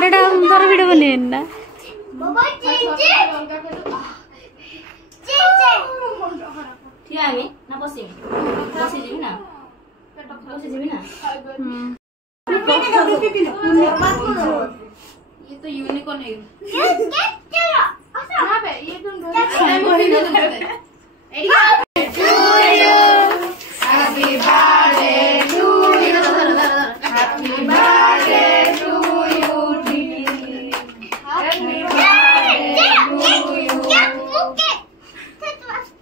Birthday सुंदर video बने ना बाबा चेंजे ठिया है ना बसे जीवी ना बसे जीवी ना ये तो यूनिकॉर्न है ना बे ये तुम happy birthday to you happy birthday to you happy birthday to you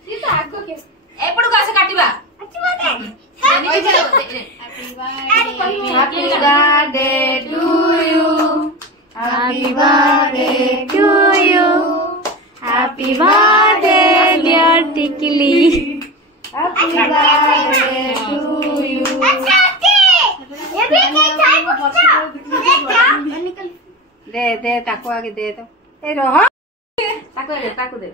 ये तो आगो के एपड़ को आसे काटिबा अच्छी बात है happy birthday to you happy birthday to you happy birthday dear Tikli happy birthday to you ये भी दे दे ताको आगे दे तो ए रोह ताको दे ताको दे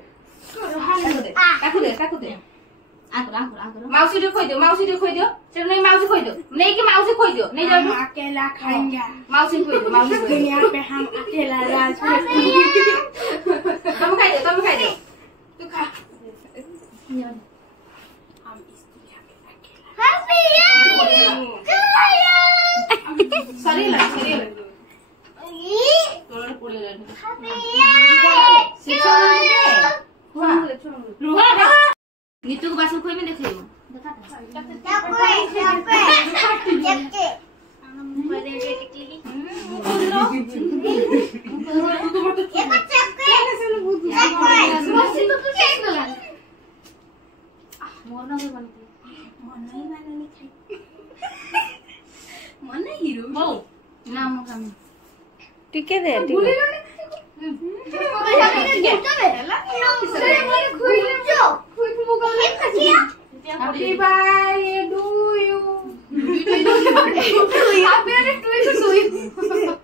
माउसी खोई दो चलो नहीं माउसी खोई दो नहीं कि माउसी खोई दो नहीं जाओ अकेला खाएंगे माउसी खोई दो दुनिया पे हम अकेला राज तुम खाई दो तू खा हम इस दुनिया पे अकेला सरी लग तोड़ पुड़ी लग नीतू को बासन खोई में देखियो टिके दे Happy birthday to you. Happy birthday to you.